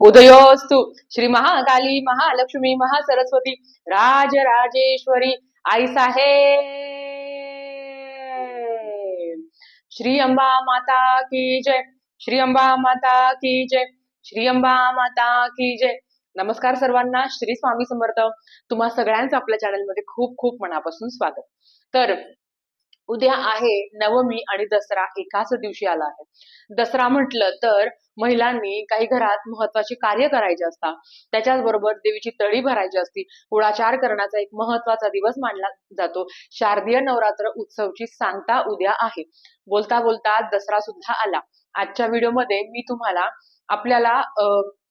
उदयोस्तु श्री महाकाली महालक्ष्मी महासरस्वती राजराजेश्वरी आई साहेब। श्री अंबा माता की जय। श्री अंबा माता की जय। श्री अंबा माता की जय। नमस्कार सर्वांना, श्री स्वामी समर्थ। तुम्हा सगळ्यांचं आपल्या चॅनलमध्ये खूप खूप मनापासून स्वागत। तर उद्या आहे नवमी आणि दसरा एकाच दिवशी आला आहे। दसरा म्हटलं तर महिलांनी काही घरात महत्वाची कार्य करायचे असतात, त्याच्याचबरोबर देवीची तळी भरायची असती, कुळाचार करण्याचा एक महत्वाचा दिवस मानला जातो। शारदीय नवरात्र उत्सवची सांगता उद्या आहे। बोलता बोलता दसरा सुद्धा आला। आजच्या व्हिडिओमध्ये मी तुम्हाला आपल्याला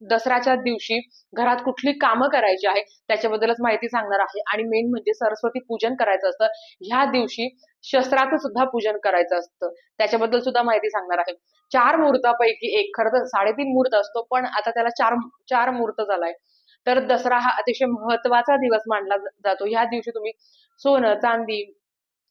दसऱ्याच्या दिवशी घरात कुठली कामं करायची आहे त्याच्याबद्दलच माहिती सांगणार आहे। आणि मेन म्हणजे सरस्वती पूजन करायचं असतं ह्या दिवशी, शस्त्राचं सुद्धा पूजन करायचं असतं त्याच्याबद्दल सुद्धा माहिती सांगणार आहे। चार मुहूर्तापैकी एक, खरं तर 3.5 मुहूर्त असतो पण आता त्याला चार चार मुहूर्त झालाय। तर दसरा हा अतिशय महत्वाचा दिवस मानला जातो। ह्या दिवशी तुम्ही सोनं चांदी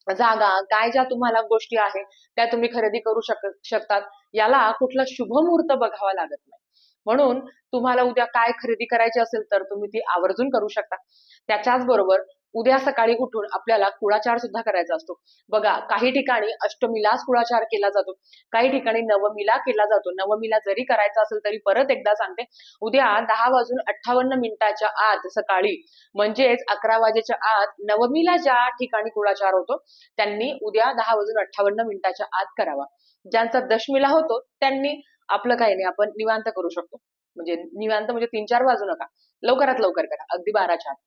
जागा काय ज्या तुम्हाला गोष्टी आहेत त्या तुम्ही खरेदी करू शकतात। याला कुठला शुभ मुहूर्त बघावा लागत नाही। म्हणून तुम्हाला उद्या काय खरेदी करायची असेल तर तुम्ही ती आवर्जून करू शकता। त्याच्याच बरोबर उद्या सकाळी उठून आपल्याला कुळाचार सुद्धा करायचा असतो। बघा, काही ठिकाणी अष्टमीलाच कुळाचार केला जातो, काही ठिकाणी नवमीला केला जातो। नवमीला जरी करायचा असेल तरी परत एकदा सांगते, उद्या 10:58 आत सकाळी म्हणजेच 11 वाजेच्या आत नवमीला ज्या ठिकाणी कुळाचार होतो त्यांनी उद्या 10:58 आत करावा। ज्यांचा दशमीला होतो त्यांनी आपलं काही नाही, आपण निवांत करू शकतो। म्हणजे निवांत म्हणजे 3-4 वाजू नका, लवकरात लवकर करा, अगदी 12च्या आत।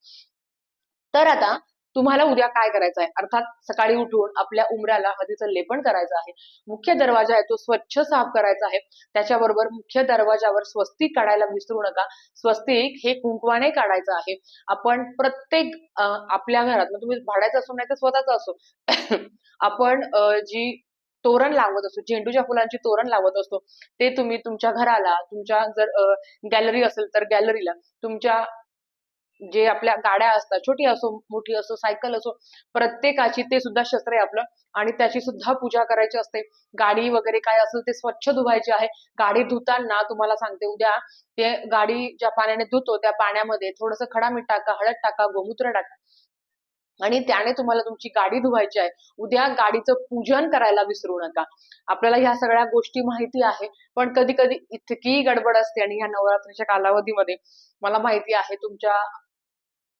तर आता तुम्हाला उद्या काय करायचं आहे, अर्थात सकाळी उठून आपल्या उंबऱ्याला हळदीचं लेपन करायचं आहे। मुख्य दरवाजा आहे तो स्वच्छ साफ करायचा आहे। त्याच्याबरोबर मुख्य दरवाजावर स्वस्तिक काढायला विसरू नका। स्वस्तिक हे कुंकवाने काढायचं आहे। आपण प्रत्येक आपल्या घरात, मग तुम्ही भाड्याचं असो नाही तर स्वतःच असो आपण जी तोरण लावत असतो, झेंडूच्या फुलांची तोरण लावत असतो, ते तुम्ही तुमच्या घराला, तुमच्या जर गॅलरी असेल तर गॅलरीला, तुमच्या जे आपल्या गाड्या असतात, छोटी असो मोठी असो सायकल असो, प्रत्येकाची ते सुद्धा शस्त्र आहे आपलं आणि त्याची सुद्धा पूजा करायची असते। गाडी वगैरे काय असेल ते स्वच्छ धुवायची आहे। गाडी धुताना तुम्हाला सांगते, उद्या ते गाडी ज्या पाण्याने धुतो त्या पाण्यामध्ये थोडंसं खडा मीठ टाका, हळद टाका, गोमूत्र टाका आणि त्याने तुम्हाला तुमची गाडी धुवायची आहे। उद्या गाडीचं पूजन करायला विसरू नका। आपल्याला ह्या सगळ्या गोष्टी माहिती आहे, पण कधी कधी इतकी गडबड असते आणि ह्या नवरात्रीच्या कालावधीमध्ये मला माहिती आहे तुमच्या,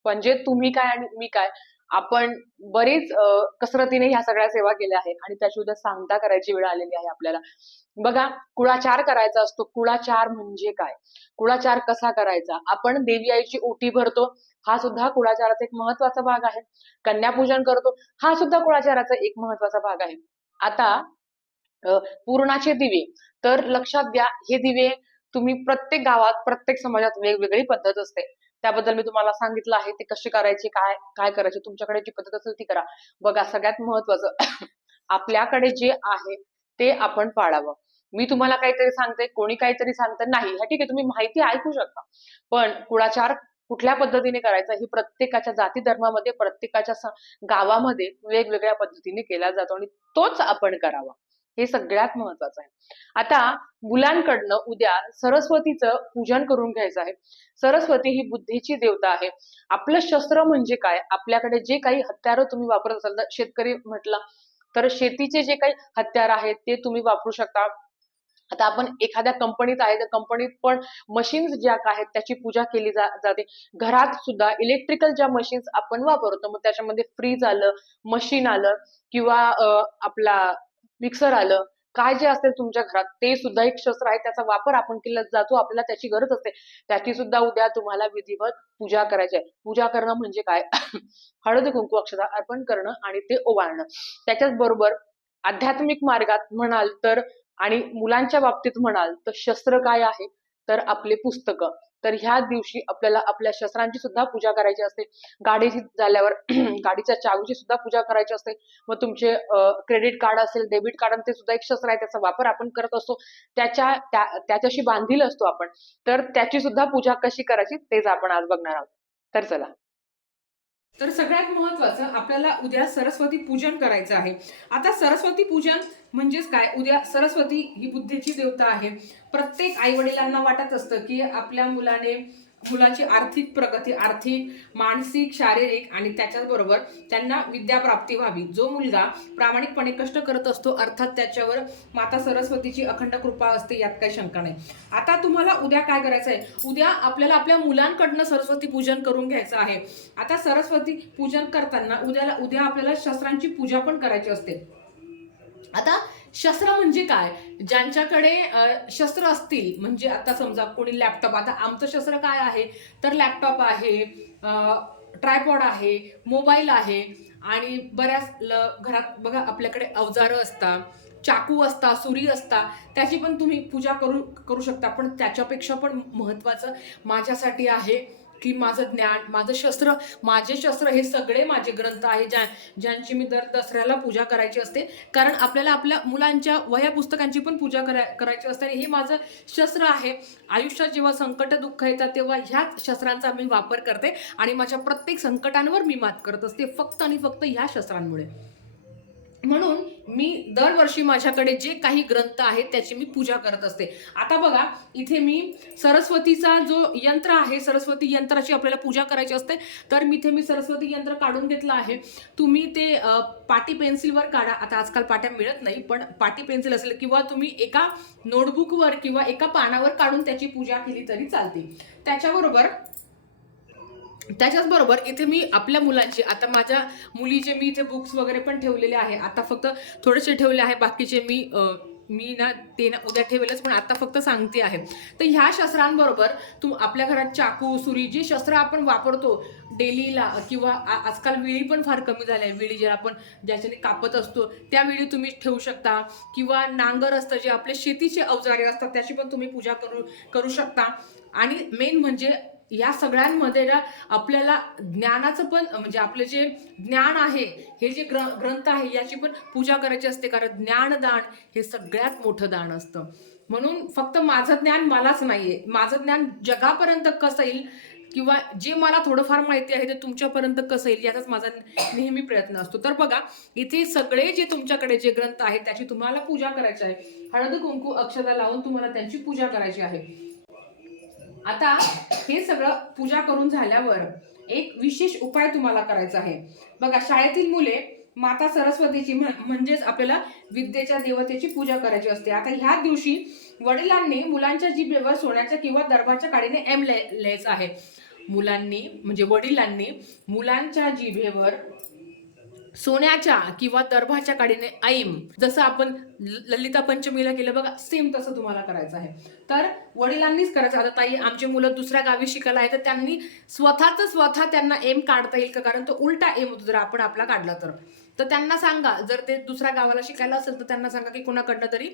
म्हणजे तुम्ही काय आणि मी काय, आपण बरीच कसरतीने ह्या सगळ्या सेवा केल्या आहेत आणि त्याची उद्या सांगता करायची वेळ आलेली आहे आपल्याला। बघा, कुळाचार करायचा असतो। कुळाचार म्हणजे काय, कुळाचार कसा करायचा, आपण देवी आईची ओटी भरतो, हा सुद्धा कुळाचाराचा एक महत्वाचा भाग आहे। कन्यापूजन करतो, हा सुद्धा कुळाचाराचा एक महत्वाचा भाग आहे। आता पूर्णाचे दिवे, तर लक्षात घ्या, हे दिवे तुम्ही प्रत्येक गावात प्रत्येक समाजात वेगवेगळी पद्धत असते, त्याबद्दल मी तुम्हाला सांगितलं आहे ते कसे करायचे, काय काय करायचे, तुमच्याकडे जी पद्धत असेल ती करा। बघा, सगळ्यात महत्वाचं आपल्याकडे जे आहे ते आपण पाळावं। मी तुम्हाला काहीतरी सांगते, कोणी काहीतरी सांगतं नाही, हा ठीक आहे, तुम्ही माहिती ऐकू शकता, पण कुळाचार कुठल्या पद्धतीने करायचा ही प्रत्येकाच्या जाती धर्मामध्ये, प्रत्येकाच्या गावामध्ये वेगवेगळ्या पद्धतीने केला जातो आणि तोच आपण करावा, हे सगळ्यात महत्वाचं आहे। आता मुलांकडनं उद्या सरस्वतीचं पूजन करून घ्यायचं आहे। सरस्वती ही बुद्धीची देवता आहे। आपलं शस्त्र म्हणजे काय, आपल्याकडे जे काही हत्यारं तुम्ही वापरत असाल, तर शेतकरी म्हटलं तर शेतीचे जे काही हत्यार आहेत ते तुम्ही वापरू शकता। आता आपण एखाद्या कंपनीत आहे तर कंपनीत पण मशीन्स ज्या आहेत त्याची पूजा केली जाते। घरात सुद्धा इलेक्ट्रिकल ज्या मशीन्स आपण वापरतो, मग त्याच्यामध्ये फ्रीज आलं, मशीन आलं किंवा आपला मिक्सर आलं, काय जे असेल तुमच्या घरात ते सुद्धा एक शस्त्र आहे, त्याचा वापर आपण केला जातो, आपल्याला त्याची गरज असते, त्याची सुद्धा उद्या तुम्हाला विधिवत पूजा करायची आहे। पूजा करणं म्हणजे काय हळद कुंकू अक्षता अर्पण करणं आणि ते ओवाळणं। त्याच्याच बरोबर आध्यात्मिक मार्गात म्हणाल तर आणि मुलांच्या बाबतीत म्हणाल तर शस्त्र काय आहे, तर आपले पुस्तकं। तर ह्या दिवशी आपल्याला आपल्या शस्त्रांची सुद्धा पूजा करायची असते। गाडीची झाल्यावर गाडीच्या चावीची सुद्धा पूजा करायची असते। मग तुमचे क्रेडिट कार्ड असेल, डेबिट कार्ड, ते सुद्धा एक शस्त्र आहे, त्याचा वापर आपण करत असतो, त्याच्याशी बांधील असतो आपण, तर त्याची सुद्धा पूजा कशी करायची तेच आपण आज बघणार आहोत। तर चला, तर सगळ्यात महत्वाचं आपल्याला उद्या सरस्वती पूजन करायचं आहे। आता सरस्वती पूजन म्हणजेच काय, उद्या सरस्वती ही बुद्धीची देवता आहे, प्रत्येक आई वडिलांना वाटत असतं की आपल्या मुलाची आर्थिक प्रगती, आर्थिक, मानसिक, शारीरिक आणि त्याच्याबरोबर त्यांना विद्याप्राप्ती व्हावी. जो मुलगा प्रामाणिकपणे कष्ट करत असतो अर्थात त्याच्यावर माता सरस्वतीची अखंड कृपा असते, यात काही शंका नाही. आता तुम्हाला उद्या काय करायचं आहे, उद्या आपल्याला आपल्या मुलांकडनं सरस्वती पूजन करून घ्यायचं आहे. आता सरस्वती पूजन करताना उद्या आपल्याला शस्त्रांची पूजा पण करायची असते. आता शस्त्र म्हणजे काय, ज्यांच्याकडे शस्त्र असतील, म्हणजे आता समजा कोणी लॅपटॉप, आता आमचं शस्त्र काय आहे तर लॅपटॉप आहे, ट्रायपॉड आहे, मोबाईल आहे आणि बऱ्याच घरात बघा आपल्याकडे अवजारं असतात, चाकू असता, सुरी असता, त्याची पण तुम्ही पूजा करू शकता. पण त्याच्यापेक्षा पण महत्वाचं माझ्यासाठी आहे की माझं ज्ञान, माझे शस्त्र हे सगळे माझे ग्रंथ आहे, ज्यांची मी दर दसऱ्याला पूजा करायची असते. कारण आपल्याला आपल्या मुलांच्या वह्या पुस्तकांची पण पूजा करायची असते. आणि हे माझं शस्त्र आहे. आयुष्यात जेव्हा संकट दुःख येतात तेव्हा ह्याच शस्त्रांचा मी वापर करते आणि माझ्या प्रत्येक संकटांवर मी मात करत असते, फक्त आणि फक्त ह्या शस्त्रांमुळे. म्हणून मी दरवर्षी माझ्याकडे जे काही ग्रंथ आहेत त्याची मी पूजा करत असते. आता बघा इथे मी सरस्वतीचा जो यंत्र आहे, सरस्वती यंत्राची आपल्याला पूजा करायची असते, तर मी सरस्वती यंत्र काढून घेतलं आहे. तुम्ही ते पाटी पेन्सिलवर काढा. आता आजकाल पाट्या मिळत नाही, पण पाटी पेन्सिल असेल किंवा तुम्ही एका नोटबुकवर किंवा एका पानावर काढून त्याची पूजा केली तरी चालते. त्याच्याच बरोबर इथे मी आपल्या मुलांची, आता माझ्या मुलीचे मी इथे बुक्स वगैरे पण ठेवलेले आहे. आता फक्त थोडेसे ठेवले आहे, बाकीचे मी ना उद्या ठेवेलच, पण आता फक्त सांगते आहे. तर ह्या शस्त्रांबरोबर आपल्या घरात चाकू, सुरी, जे शस्त्र आपण वापरतो डेलीला, किंवा आजकाल विळी पण फार कमी झाल्या आहे, विळी जे आपण ज्याच्याने कापत असतो त्या विळी तुम्ही ठेवू शकता, किंवा नांगर असतं, जे आपले शेतीचे अवजारे असतात त्याची पण तुम्ही पूजा करू शकता. आणि मेन म्हणजे या सगळ्यांमध्ये ना आपल्याला ज्ञानाचं पण, म्हणजे आपले जे ज्ञान आहे, हे जे ग्रंथ आहे याची पण पूजा करायची असते. कारण ज्ञानदान हे सगळ्यात मोठं दान असतं. म्हणून फक्त माझं ज्ञान मलाच नाहीये, माझं ज्ञान जगापर्यंत कसं येईल, किंवा जे मला थोडंफार माहिती आहे ते तुमच्यापर्यंत कसं येईल, याचाच माझा नेहमी प्रयत्न असतो. तर बघा इथे सगळे जे तुमच्याकडे जे ग्रंथ आहेत त्याची तुम्हाला पूजा करायची आहे. हळद कुंकू अक्षता लावून तुम्हाला त्यांची पूजा करायची आहे. आता हे सगळं पूजा करून झाल्यावर एक विशेष उपाय तुम्हाला करायचा आहे. बघा शाळेतील मुले माता सरस्वतीची म्हणजेच आपल्याला विद्येच्या देवतेची पूजा करायची असते. आता ह्या दिवशी वडिलांनी मुलांच्या जिभेवर सोन्याच्या किंवा दर्भाच्या काडीने एम लिहायचं आहे. वडिलांनी मुलांच्या जिभेवर सोन्याच्या किंवा दर्भाच्या काडीने ऐम, जसं आपण ललिता पंचमीला केलं बघा, सेम तसं तुम्हाला करायचं आहे. तर वडिलांनीच करायचं. आता ताई आमची मुलं दुसऱ्या गावी शिकायला आहे, तर त्यांनी स्वतः त्यांना एम काढता येईल का, कारण तो उलटा एम होतो जर आपण आपला काढला तर त्यांना सांगा, जर ते दुसऱ्या गावाला शिकायला असेल तर त्यांना सांगा की कोणाकडनं तरी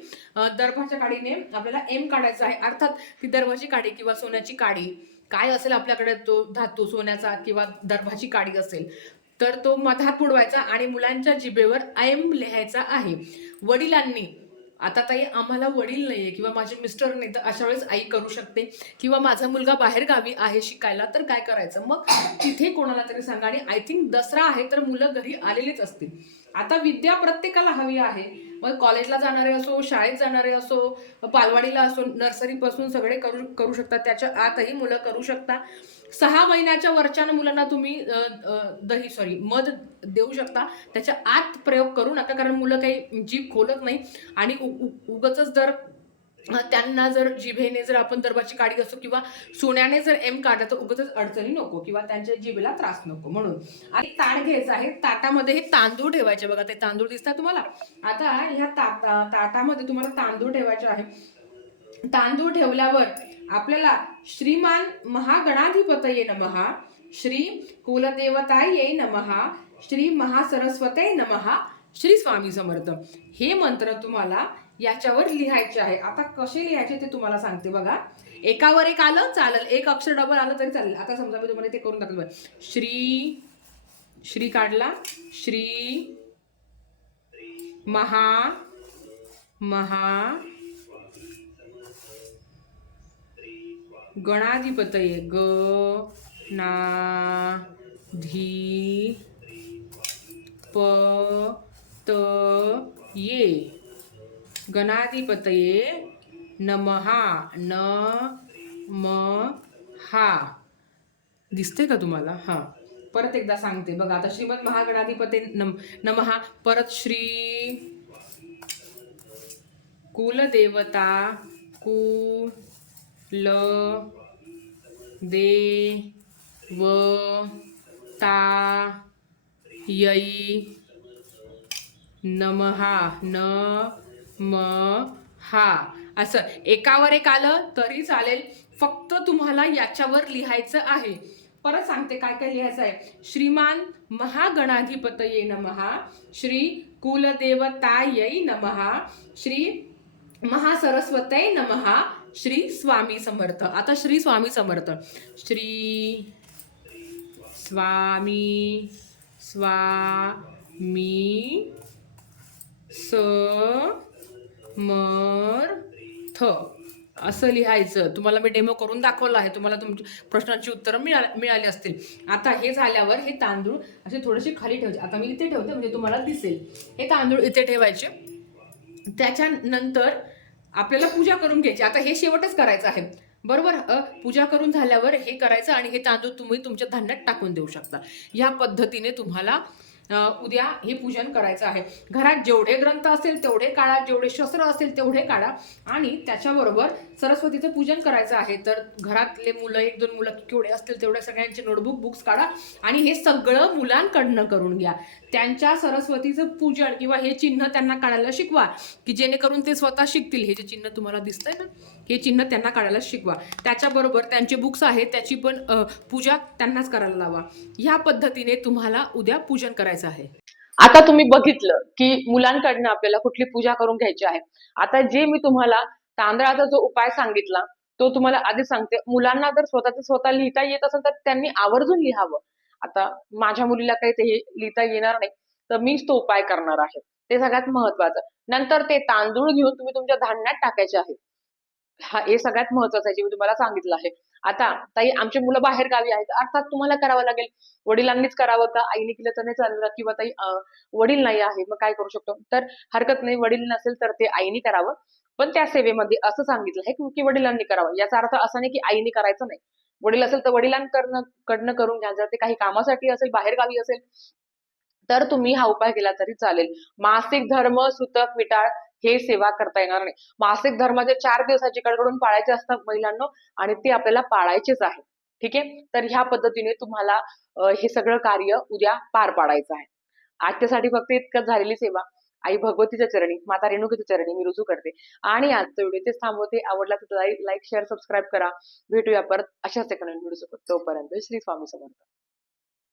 दर्भाच्या काडीने आपल्याला एम काढायचा आहे. अर्थात ती दर्भाची काडी किंवा सोन्याची काडी काय असेल आपल्याकडे, तो धातू सोन्याचा किंवा दर्भाची काडी असेल तर तो मधात बुडवायचा आणि मुलांच्या जिभेवर ऐम लिहायचा आहे. वडिलांनी, आता ताई आम्हाला वडील नाहीये किंवा माझे मिस्टर नाही, तर अशा वेळेस आई करू शकते, किंवा माझा मुलगा बाहेर गावी आहे शिकायला, तर काय करायचं, मग तिथे कोणाला तरी सांगा. आणि आय थिंक दसरा आहे तर मुलं घरी आलेलीच असतील. आता विद्या प्रत्येकाला हवी आहे, मग कॉलेजला जाणारे असो, शाळेत जाणारे असो, बालवाडीला असो, नर्सरीपासून सगळे करू शकतात. त्याच्या आतही मुलं करू शकता. 6 महिन्याच्या वरच्या मुलांना तुम्ही मध देऊ शकता. त्याच्या आत प्रयोग करू नका, कारण मुलं काही जीभ खोलत नाही. आणि उगच जर त्यांना जर जिभेने जर आपण दर्भाची काडी असो किंवा सोन्याने जर एम काढलं तर उगच अडचणी नको किंवा त्यांच्या जिभेला त्रास नको म्हणून. आणि ताट घ्यायचं आहे. ताटामध्ये हे तांदूळ ठेवायचे. बघा ते तांदूळ दिसतात तुम्हाला. आता ह्या ताटामध्ये तुम्हाला तांदूळ ठेवायचे आहे. तांदूळ ठेवल्यावर आपल्याला श्रीमान महागणाधिपतये नमः, श्री कुलदेवताये नमः, श्री महासरस्वते नमः, श्री स्वामी समर्थ, हे मंत्र तुम्हाला याच्यावर लिहायचे आहे. आता कसे लिहायचे ते तुम्हाला सांगते बघा. एकावर एक आलं चालेल, एक अक्षर डबल आलं तरी चालेल. आता समजा मी तुम्हाला ते करून दाखवलं. श्री काढला, श्री महा गणाधिपतये, गणाधिपतये नमहा, न म हा. दिसते का तुम्हाला? हा, परत एकदा सांगते बघा. आता श्रीमद महागणाधिपते नमहा. परत श्री कुलदेवता कुल देवता यै नमहा, न म हा. असं एकावर एक आलं तरी चालेल, फक्त तुम्हाला याच्यावर लिहायचं आहे. परत सांगते काय काय लिहायचं आहे. श्रीमान महागणाधिपतये नमहा, श्री कुलदेवतायै नमहा, श्री महासरस्वतये नमहा, श्री स्वामी समर्थ. आता श्री स्वामी समर्थ. श्री स्वामी समर्थ असं लिहायचं. तुम्हाला मी डेमो करून दाखवलं आहे. तुम्हाला तुमची प्रश्नांची उत्तरं मिळाली असतील. आता हे झाल्यावर हे तांदूळ असे थोडेसे खाली ठेवायचे. आता मी इथे ठेवते म्हणजे तुम्हाला दिसेल. हे तांदूळ इथे ठेवायचे. त्याच्यानंतर आपल्याला पूजा करून घ्यायची. आता हे शेवटच करायचं आहे, बरोबर. पूजा करून झाल्यावर हे करायचं आणि हे तांदूळ तुम्ही तुमच्या धान्यात टाकून देऊ शकता. या पद्धतीने तुम्हाला उद्या हे पूजन करायचं आहे. घरात जेवढे ग्रंथ असेल तेवढे काढा, जेवढे शस्त्र असेल तेवढे काढा आणि त्याच्याबरोबर सरस्वतीचं पूजन करायचं आहे. तर घरातले मुलं, 1-2 मुलं केवढे असतील तेवढे सगळ्यांचे नोटबुक बुक्स काढा आणि हे सगळं मुलांकडनं करून घ्या. त्यांच्या सरस्वतीचं पूजन किंवा हे चिन्ह त्यांना काढायला शिकवा, की जेणेकरून ते स्वतः शिकतील. हे जे चिन्ह तुम्हाला दिसतंय ना, हे चिन्ह त्यांना काढायला शिकवा. त्याच्याबरोबर त्यांचे बुक्स आहेत त्याची पण पूजा त्यांनाच करायला लावा. ह्या पद्धतीने तुम्हाला उद्या पूजन करायचं आहे. आता तुम्ही बघितलं की मुलांकडनं आपल्याला कुठली पूजा करून घ्यायची आहे. आता जे मी तुम्हाला तांदळाचा जो उपाय सांगितला तो तुम्हाला आधी सांगते. मुलांना जर स्वतः लिहिता येत असेल तर त्यांनी आवर्जून लिहावं. आता माझ्या मुलीला काही ते लिहिता येणार नाही, तर मीच तो उपाय करणार आहे. ते सगळ्यात महत्वाचं. नंतर ते तांदूळ घेऊन तुम्ही तुमच्या धान्यात टाकायचे आहे. हा, हे सगळ्यात महत्वाचं आहे जे मी तुम्हाला सांगितलं आहे. आता ताई आमची मुलं बाहेर गावी आहेत, अर्थात तुम्हाला करावं लागेल. वडिलांनीच करावं का आईने केलं तर नाही चाललं, किंवा ताई वडील नाही आहे मग काय करू शकतो, तर हरकत नाही. वडील नसेल तर ते आईने करावं. पण त्या सेवेमध्ये असं सांगितलं आहे की वडिलांनी करावं. याचा अर्थ असा नाही की आईने करायचं नाही. वडील असेल तर वडिलांकडनं करून घ्या. जर ते काही कामासाठी असेल, बाहेर गावी असेल, तर तुम्ही हा उपाय केला तरी चालेल. मासिक धर्म, सुतक, विटाळ हे सेवा करता येणार नाही. मासिक धर्माचे 4 दिवसाचे कडकडून पाळायचे असतात महिलांनो, आणि ते आपल्याला पाळायचेच आहे. ठीक आहे. तर ह्या पद्धतीने तुम्हाला हे सगळं कार्य उद्या पार पाडायचं आहे. आजच्यासाठी फक्त इतकंच झालेली सेवा. आई भगवतीच्या चरणी, माता रेणुकीच्या चरणी मी रुजू करते. आणि आजचा व्हिडिओ इथेच थांबवते. आवडला तर लाईक, शेअर, सबस्क्राईब करा. भेटूया परत अशाच एका नवीन व्हिडिओ सोबत. तोपर्यंत श्री स्वामी समर्थ.